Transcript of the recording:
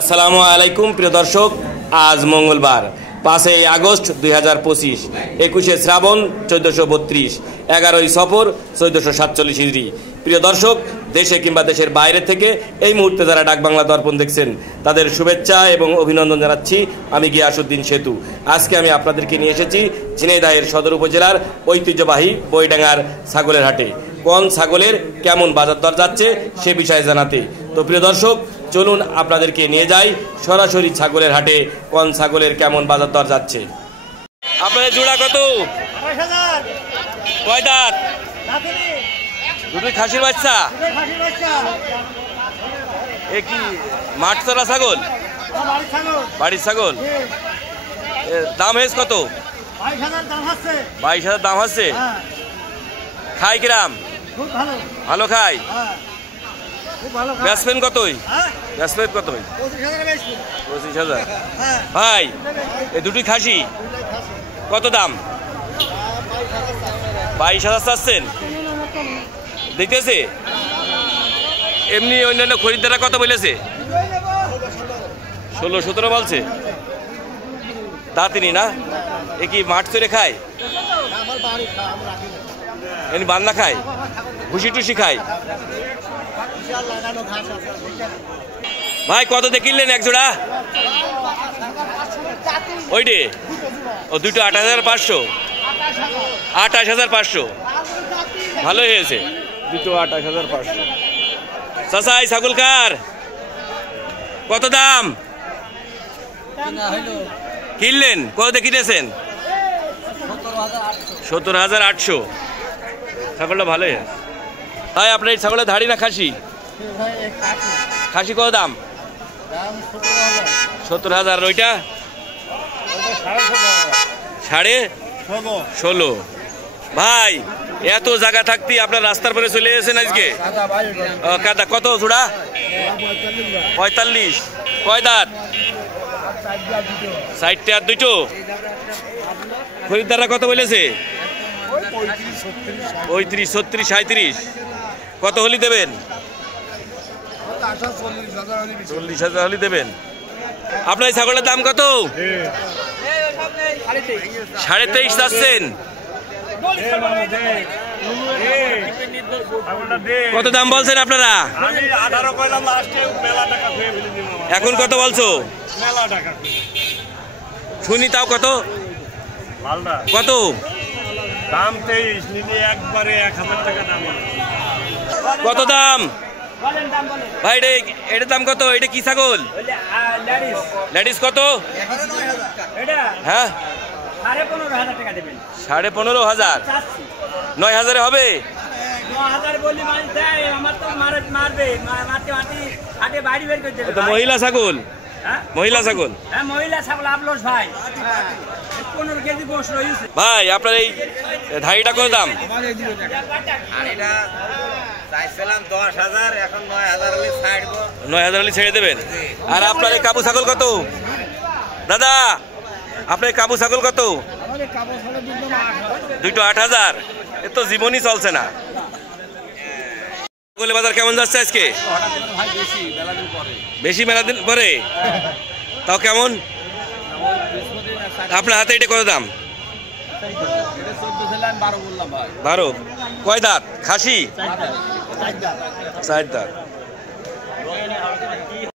আসসালামু আলাইকুম প্রিয় দর্শক, আজ মঙ্গলবার 5 আগস্ট 2025, 21 শ্রাবণ 1432, 11 সফর 1447 হিজরি। প্রিয় দর্শক, দেশে কিংবা দেশের বাইরে থেকে এই মুহূর্তে যারা ডাক বাংলা দর্পণ দেখছেন তাদের শুভেচ্ছা এবং অভিনন্দন জানাচ্ছি। আমি গিয়াসউদ্দিন সেতু। আজকে আমি আপনাদেরকে নিয়ে এসেছি ঝিনাইদহের সদর উপজেলার ঐতিহ্যবাহী বইডাঙ্গার ছাগলের হাটে। কোন ছাগলের কেমন বাজার দর যাচ্ছে সে বিষয়ে জানাতে। তো প্রিয় দর্শক, চলুন আপনাদেরকে নিয়ে যাই সরাসরি ছাগলের হাটে কোন ছাগলের কেমন বাজার দর যাচ্ছে। আপনাদের জোড়া কত? কয় দাঁত? দুটোই খাসির বাচ্চা। এ কি মাঠ চলা ছাগল? বাড়ির ছাগল। দাম হেস কত? 22,000 দাম হচ্ছে। খাই কিরাম? ভালো খাই। ব্যাসপেন কতই? ব্যাসপেন কতই? 25,000। ভাই এই দুটি খাসি কত দাম? 22,000 চাচ্ছেন? দেখতেছে এমনি অন্যান্য খরিদ্দাররা কত বলেছে? 16-17 বলছে। দাঁতিনি না? এ কি মাঠ চড়ে খায়? এমনি বান্না খায়? ভুসি টুসি খায়? ভাই কত দিয়ে কিনলেন এক জোড়া? ওইটে ও দুটো 28,500। 28,500 ভালো হয়েছে। দুটো 28,500। চাচা এই ছাগল কার? কত দাম কিনলেন? কত দিয়ে কিনেছেন? 17,800। ছাগলটা ভালোই আছে। ভাই আপনার এই ছাগলের ধাড়ি না খাসি? খাসি কত দাম? 17,000। ওইটা 16,500। ভাই এত জায়গা থাকতে আপনার রাস্তার পরে চলে এসেছেন আজকে? কাদা কত জোড়া? 45। কয় দাঁত? 60 আর দুটো। খরিদ্দাররা কত বলেছে? 35, 36, 37। কত হলি দেবেন? 40,000 হলি দেবেন। আপনার এই ছাগলের দাম কত? 23.5 চাচ্ছেন। কত দাম বলছেন আপনারা? এখন কত বলছো? শুনি তাও কত? কত দাম? 23। একবারে 1,000 টাকা দাম। কত দাম ভাই? এটার দাম কত? এটা কি ছাগল? লেডিস কত? হ্যাঁ 15,500। 9,000 হবে? মহিলা ছাগল। মহিলা ছাগল। ভাই আপনার এই ধাড়িটা কত দাম? 9,000 হলে ছেড়ে দেবেন। আর আপনার এই কাবু ছাগল কত দাদা? আপনার এই কাবু ছাগল কত? দুটো 8,000। এ তো জীবনই চলছে না। ছাগলের বাজার কেমন যাচ্ছে আজকে? বেশি মেলা দিন পরে তাও কেমন? আপনার হাতে এটা কত দাম? 12। কয় দাঁত? খাসি? 4 দাঁত।